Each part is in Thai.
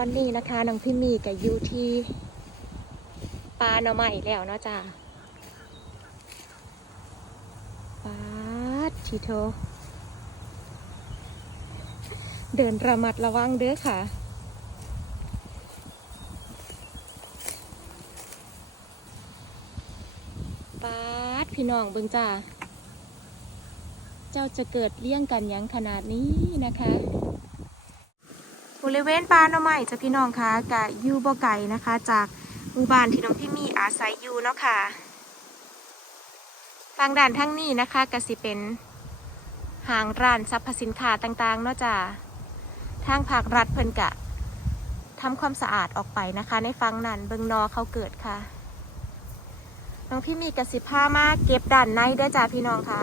ตอนนี้นะคะน้องพี่มีกับยูที่ปลาหน่อไม้แล้วเนาะจ้าปาดทีโท เดินระมัดระวังเด้อค่ะปาดพี่น้องเบิงจ้าเจ้าจะเกิดเลี้ยงกันยังขนาดนี้นะคะ บริเวณป่าหน่อไม้จะพี่น้องคะกะยูบ่ไก่นะคะ จากหมู่บ้านที่น้องพี่มีอาศัยอยู่เนาะค่ะทางด้านทั้งนี้นะคะก็สิเป็นห้างร้านสรรพสินค้าต่างๆเนาะจ้ะทางภาครัฐเพิ่นกะทำความสะอาดออกไปนะคะ ในฟังนั้นเบิงนอเขาเกิดค่ะ น้องพี่มีกสิผ้ามาเก็บด้านในเด้จ้าพี่น้องคะ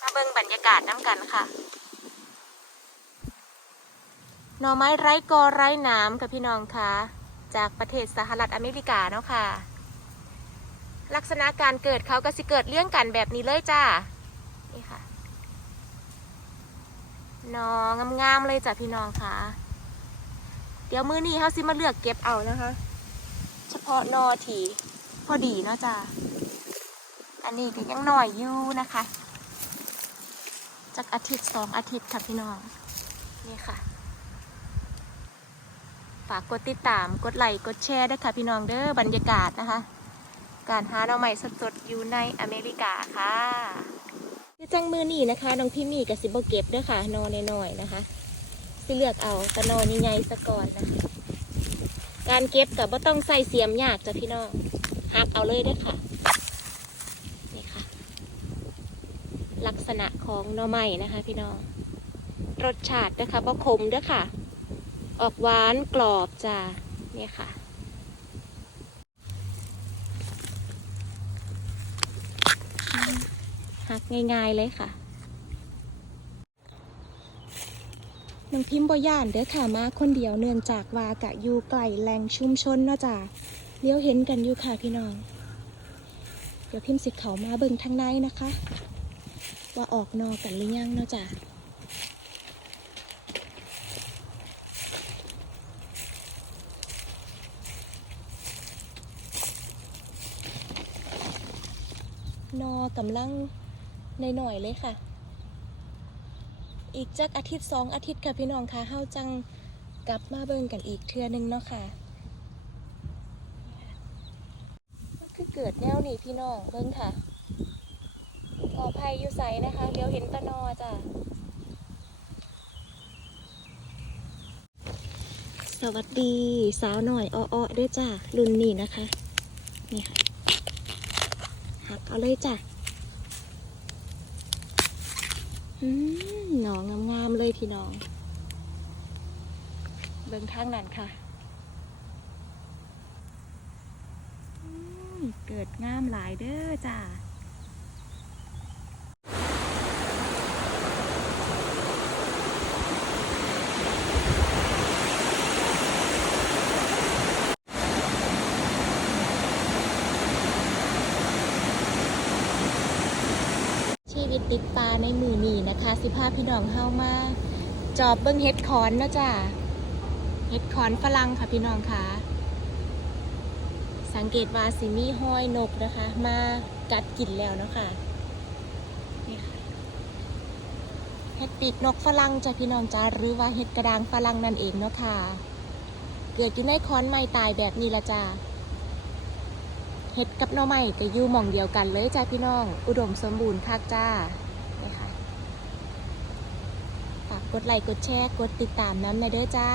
มาเบิงบรรยากาศน้ำกันค่ะ หน่อไม้ไร้กอไร้หน้ำค่ะพี่น้องคะจากประเทศสหรัฐอเมริกาเนาะค่ะ ลักษณะการเกิดเขาก็สิเกิดเลี้ยงกันแบบนี้เลยจ้านี่ค่ะหนองามๆเลยจ้ะพี่น้องคะเดี๋ยวมื้อนี้เขาสิมาเลือกเก็บเอานะคะ เฉพาะนอทีพอดีเนาะจ้าอันนี้ก็ยังหน่อยอยู่นะคะจากอาทิตย์สองอาทิตย์ค่ะพี่น้อง นี่ค่ะ ฝากกดติดตาม กดไลค์ กดแชร์ด้วยค่ะพี่น้องเด้อบรรยากาศนะคะ การหาหน่อใหม่สดๆอยู่ในอเมริกาค่ะคือจังมือนี่นะคะน้องพี่มีกับสิบเก็บด้วยค่ะ นอนน้อยๆนะคะสิเลือกเอาแตะนอนใหญ่ๆซะก่อนนะคะ การเก็บกับว่าต้องใส่เสียมยากจ้ะพี่น้องหักเอาเลยด้วยค่ะนี่ค่ะ ลักษณะของน่อไม้นะคะ พี่น้องรสชาตินะคะบ่ขมด้วยค่ะ ออกหวานกรอบจ้าเนี่ยค่ะ หักง่ายๆเลยค่ะน้องพิมพ์บย่านเด้อค่ะมาคนเดียวเนื่องจากว่ากะอยู่ไกลแหล่งชุมชนเนาะจ้าเลี้ยวเห็นกันอยู่ค่ะพี่น้อง เดี๋ยวพิมพ์สิเขามาเบิ่งทางในนะคะ ว่าออกนอกกันหรือยังเนาะจ้า นอกำลังในหน่อยเลยค่ะ อีกจักอาทิตย์สองอาทิตย์ค่ะพี่น้องค่ะเฮาจังกลับมาเบิ่งกันอีกเทื่อนึงเนาะค่ะคือเกิดแนวนี้พี่น้องเบิ่งค่ะขอภัยอยู่ใสนะคะ เดี๋ยวเห็นตะนอจ้ะสวัสดีสาวหน่อยอ้อๆด้วยจ้ะรุ่นนี้นะคะ นี่ค่ะ เอาเลยจ้ะหนองงามๆเลยพี่น้อง เบิ่งทางนั้นค่ะ เกิดงามหลายเด้อจ้า ชีวิตติดปลาในมือนีนะคะ สิพาพี่น้องเฮามาจอบเบิ้งเฮ็ดคอนเนาะจ้าเฮ็ดคอนฝรั่งค่ะพี่น้องค่ะ สังเกตว่าสิมีห้อยนกนะคะ มากัดกินแล้วเนาะค่ะนี่ค่ะเฮ็ดปีกนกฝรั่งจ้ะพี่น้องจ้าหรือว่าเฮ็ดกระดางฝรั่งนั่นเองเนาะค่ะ เกิดอยู่ในคอนไม้ตายแบบนี้ละจ้า เห็ดกับหน่อไม้ก็อยู่หม่องเดียวกันเลยจ้าพี่น้อง อุดมสมบูรณ์คักจ้านี่ค่ะฝากกดไลค์กดแชร์กดติดตามน้ำในเด้อจ้า